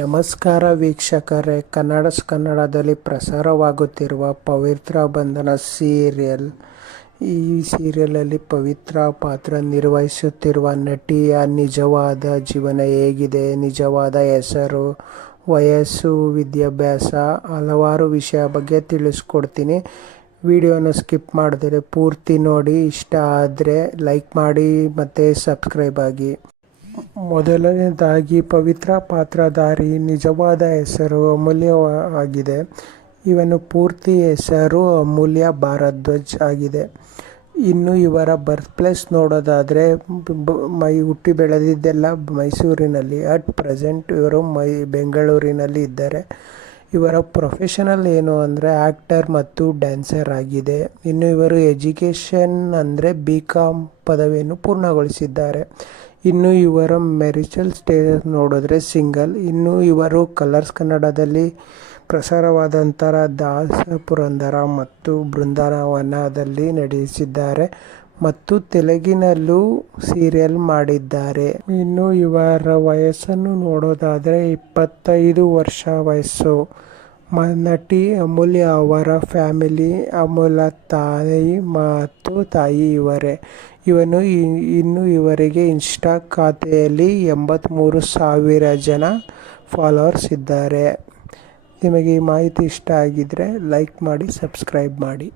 ನಮಸ್ಕಾರ ವೀಕ್ಷಕರೇ, ಕನ್ನಡದಲ್ಲಿ ಪ್ರಸಾರವಾಗುತ್ತಿರುವ ಪವಿತ್ರ ಬಂಧನ ಸೀರಿಯಲ್. ಈ ಸೀರಿಯಲಲ್ಲಿ ಪವಿತ್ರ ಪಾತ್ರ ನಿರ್ವಹಿಸುತ್ತಿರುವ ನಟಿಯ ನಿಜವಾದ ಜೀವನ ಹೇಗಿದೆ, ನಿಜವಾದ ಹೆಸರು, ವಯಸ್ಸು, ವಿದ್ಯಾಭ್ಯಾಸ, ಹಲವಾರು ವಿಷಯ ಬಗ್ಗೆ ತಿಳಿಸ್ಕೊಡ್ತೀನಿ. ವಿಡಿಯೋನ ಸ್ಕಿಪ್ ಮಾಡಿದರೆ ಪೂರ್ತಿ ನೋಡಿ. ಇಷ್ಟ ಆದರೆ ಲೈಕ್ ಮಾಡಿ ಮತ್ತು ಸಬ್ಸ್ಕ್ರೈಬ್ ಆಗಿ. ಮೊದಲನೇದಾಗಿ ಪವಿತ್ರ ಪಾತ್ರಧಾರಿ ನಿಜವಾದ ಹೆಸರು ಅಮೂಲ್ಯ ಆಗಿದೆ. ಇವನು ಪೂರ್ತಿ ಹೆಸರು ಅಮೂಲ್ಯ ಭಾರದ್ವಾಜ್ ಆಗಿದೆ. ಇನ್ನು ಇವರ ಬರ್ತ್ ಪ್ಲೇಸ್ ನೋಡೋದಾದರೆ ಹುಟ್ಟಿ ಬೆಳೆದಿದ್ದೆಲ್ಲ ಮೈಸೂರಿನಲ್ಲಿ. ಅಟ್ ಪ್ರೆಸೆಂಟ್ ಇವರು ಬೆಂಗಳೂರಿನಲ್ಲಿ ಇದ್ದಾರೆ. ಇವರ ಪ್ರೊಫೆಷನಲ್ ಏನು ಅಂದರೆ ಆ್ಯಕ್ಟರ್ ಮತ್ತು ಡ್ಯಾನ್ಸರ್ ಆಗಿದೆ. ಇನ್ನು ಇವರು ಎಜುಕೇಷನ್ ಅಂದರೆ BCom ಪದವಿಯನ್ನು ಪೂರ್ಣಗೊಳಿಸಿದ್ದಾರೆ. ಇನ್ನು ಇವರ ಮ್ಯಾರಿಟಲ್ ಸ್ಟೇಟಸ್ ನೋಡಿದ್ರೆ ಸಿಂಗಲ್. ಇನ್ನು ಇವರು ಕಲರ್ಸ್ ಕನ್ನಡದಲ್ಲಿ ಪ್ರಸಾರವಾದಂಥ ದಾಸ ಪುರಂದರ ಮತ್ತು ಬೃಂದಾವನದಲ್ಲಿ ನಟಿಸಿದ್ದಾರೆ ಮತ್ತು ತೆಲುಗಿನಲ್ಲೂ ಸೀರಿಯಲ್ ಮಾಡಿದ್ದಾರೆ. ಇನ್ನು ಇವರ ವಯಸ್ಸನ್ನು ನೋಡೋದಾದರೆ 25 ವರ್ಷ ವಯಸ್ಸು. ನಟಿ ಅಮೂಲ್ಯ ಅವರ ಫ್ಯಾಮಿಲಿ, ಅಮೂಲ್ಯ ತಾಯಿ ಇವರೇ. ಇನ್ನು ಇವರಿಗೆ ಇನ್ಸ್ಟಾ ಖಾತೆಯಲ್ಲಿ 83,000 ಜನ ಫಾಲೋವರ್ಸ್ ಇದ್ದಾರೆ. ನಿಮಗೆ ಈ ಮಾಹಿತಿ ಇಷ್ಟ ಆಗಿದ್ದರೆ ಲೈಕ್ ಮಾಡಿ, ಸಬ್ಸ್ಕ್ರೈಬ್ ಮಾಡಿ.